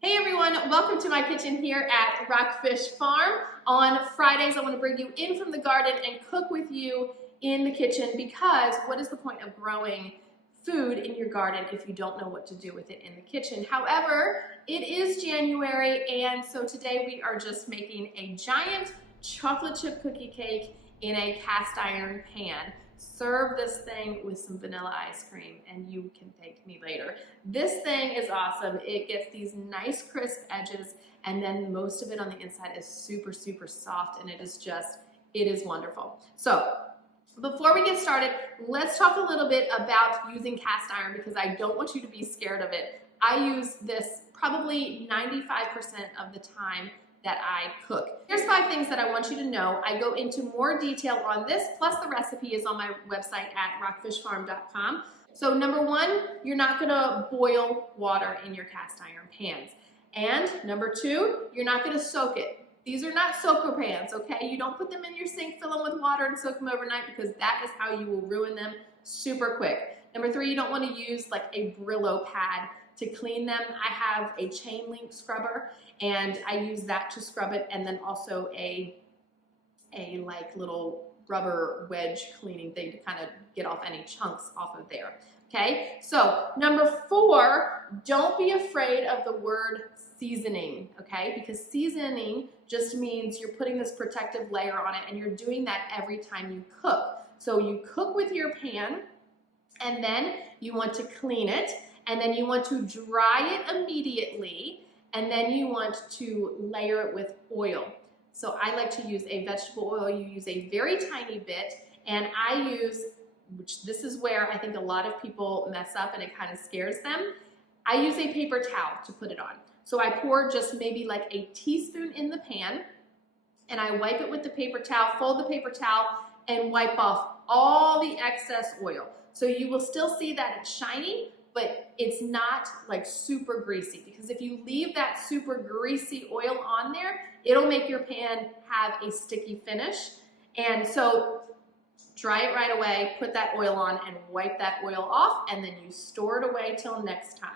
Hey everyone, welcome to my kitchen here at Rockfish Farm. On Fridays, I want to bring you in from the garden and cook with you in the kitchen because what is the point of growing food in your garden if you don't know what to do with it in the kitchen? However, it is January, and so today we are just making a giant chocolate chip cookie cake in a cast iron pan. Serve this thing with some vanilla ice cream and you can thank me later. This thing is awesome. It gets these nice crisp edges and then most of it on the inside is super, super soft, and it is wonderful. So before we get started, let's talk a little bit about using cast iron because I don't want you to be scared of it. I use this probably 95% of the time that I cook. Here's 5 things that I want you to know. I go into more detail on this, plus the recipe is on my website at rockfishfarm.com. So number 1, you're not gonna boil water in your cast iron pans. And number 2, you're not gonna soak it. These are not soaker pans, okay? You don't put them in your sink, fill them with water and soak them overnight because that is how you will ruin them super quick. Number 3, you don't wanna use like a Brillo pad to clean them. I have a chain link scrubber and I use that to scrub it, and then also a like little rubber wedge cleaning thing to kind of get off any chunks off of there. Okay, so number 4, don't be afraid of the word seasoning, okay? Because seasoning just means you're putting this protective layer on it and you're doing that every time you cook. So you cook with your pan and then you want to clean it, and then you want to dry it immediately, and then you want to layer it with oil. So I like to use a vegetable oil. You use a very tiny bit, and I use, which this is where I think a lot of people mess up and it kind of scares them, I use a paper towel to put it on. So I pour just maybe like a teaspoon in the pan, and I wipe it with the paper towel, fold the paper towel, and wipe off all the excess oil. So you will still see that it's shiny, but it's not like super greasy, because if you leave that super greasy oil on there, it'll make your pan have a sticky finish. And so dry it right away, put that oil on and wipe that oil off, and then you store it away till next time.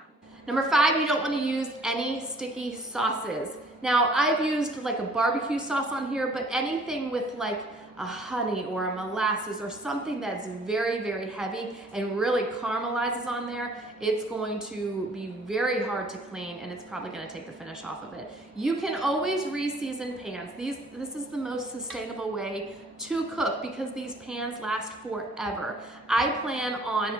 Number 5, you don't want to use any sticky sauces. Now I've used like a barbecue sauce on here, but anything with like a honey or a molasses or something that's very, very heavy and really caramelizes on there, it's going to be very hard to clean and it's probably going to take the finish off of it. You can always re-season pans. This is the most sustainable way to cook because these pans last forever. I plan on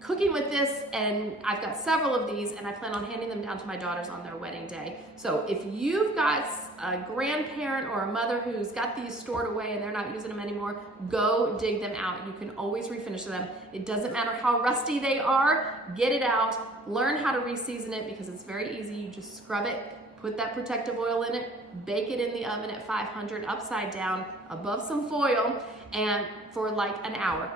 cooking with this, and I've got several of these, and I plan on handing them down to my daughters on their wedding day. So if you've got a grandparent or a mother who's got these stored away and they're not using them anymore, go dig them out. You can always refinish them. It doesn't matter how rusty they are, get it out, learn how to re-season it because it's very easy. You just scrub it, put that protective oil in it, bake it in the oven at 500 upside down above some foil and for like an hour,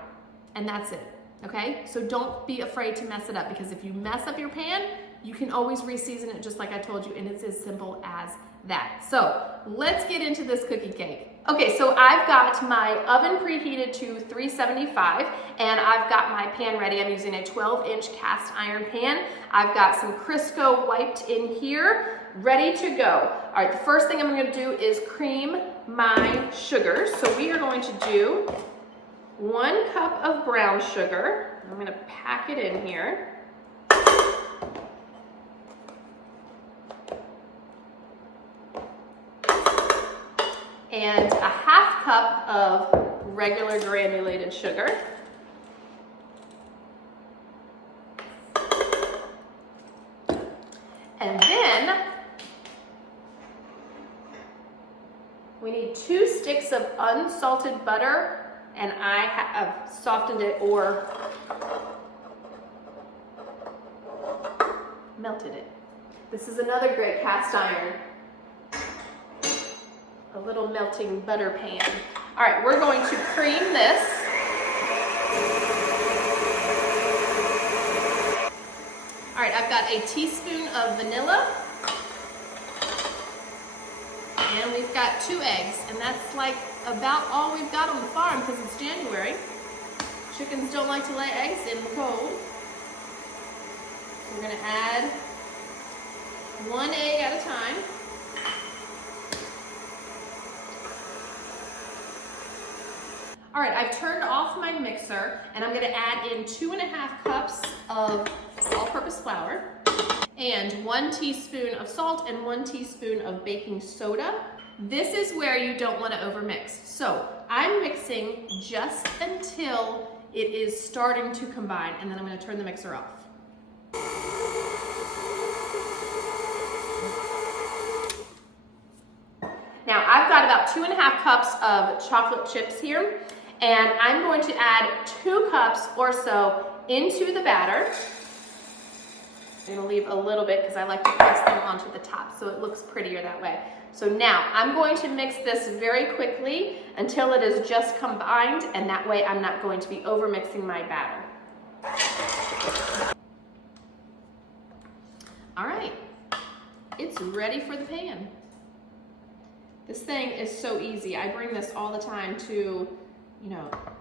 and that's it. Okay, so don't be afraid to mess it up, because if you mess up your pan, you can always re-season it just like I told you, and it's as simple as that. So let's get into this cookie cake. Okay, so I've got my oven preheated to 375 and I've got my pan ready. I'm using a 12-inch cast iron pan. I've got some Crisco wiped in here, ready to go. All right, the first thing I'm gonna do is cream my sugar. So we are going to do 1 cup of brown sugar. I'm gonna pack it in here. And a 1/2 cup of regular granulated sugar. And then we need 2 sticks of unsalted butter, and I have softened it or melted it. This is another great cast iron, a little melting butter pan. All right, we're going to cream this. All right, I've got a teaspoon of vanilla, and we've got 2 eggs, and that's like about all we've got on the farm because it's January. Chickens don't like to lay eggs in the cold. We're gonna add one egg at a time. All right, I've turned off my mixer and I'm gonna add in 2.5 cups of all-purpose flour and 1 teaspoon of salt and 1 teaspoon of baking soda. This is where you don't want to overmix. So I'm mixing just until it is starting to combine, and then I'm going to turn the mixer off. Now I've got about 2.5 cups of chocolate chips here, and I'm going to add 2 cups or so into the batter. I'm gonna leave a little bit because I like to press them onto the top so it looks prettier that way. So now I'm going to mix this very quickly until it is just combined, and that way I'm not going to be overmixing my batter. All right, it's ready for the pan. This thing is so easy. I bring this all the time to,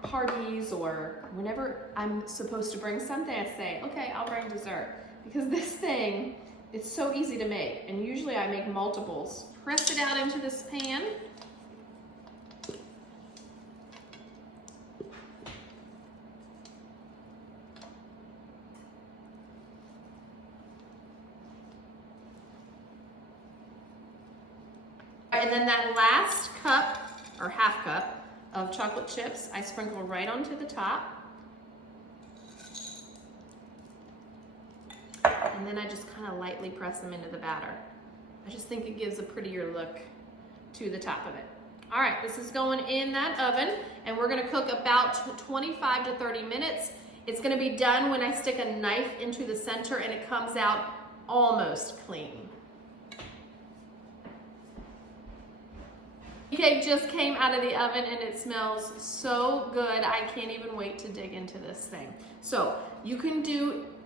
parties, or whenever I'm supposed to bring something, I say, okay, I'll bring dessert. Because this thing, it's so easy to make, and usually I make multiples. Press it out into this pan. And then that last cup, or half cup, of chocolate chips, I sprinkle right onto the top. And then I just kind of lightly press them into the batter. I just think it gives a prettier look to the top of it. All right, this is going in that oven, and we're gonna cook about 25 to 30 minutes. It's gonna be done when I stick a knife into the center and it comes out almost clean. The cake just came out of the oven and it smells so good. I can't even wait to dig into this thing. So you can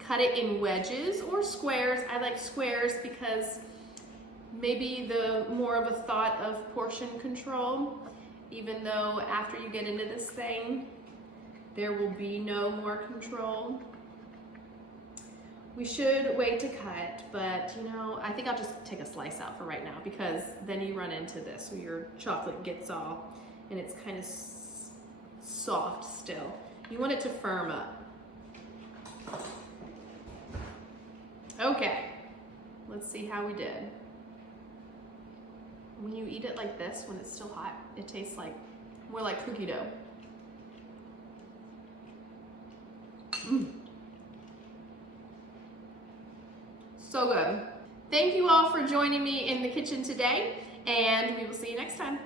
cut it in wedges or squares. I like squares because maybe the more of a thought of portion control, even though after you get into this thing, there will be no more control. We should wait to cut, but I think I'll just take a slice out for right now, because then you run into this where your chocolate gets all, and it's kind of soft still. You want it to firm up. Okay, let's see how we did. When you eat it like this, when it's still hot, it tastes more like cookie dough. So good. Thank you all for joining me in the kitchen today, and we will see you next time.